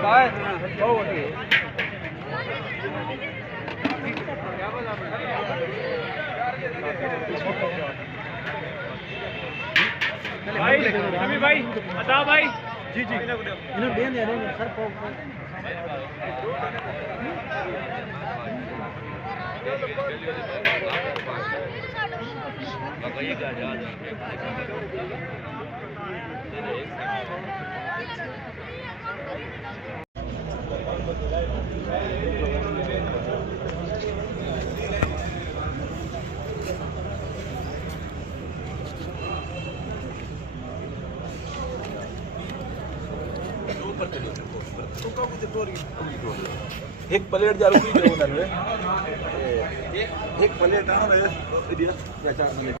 भाई भाई बता भाई जी जी इन्हें दे दे रहे सर को ये क्या जा एक प्लेट जा रही है एक प्लेट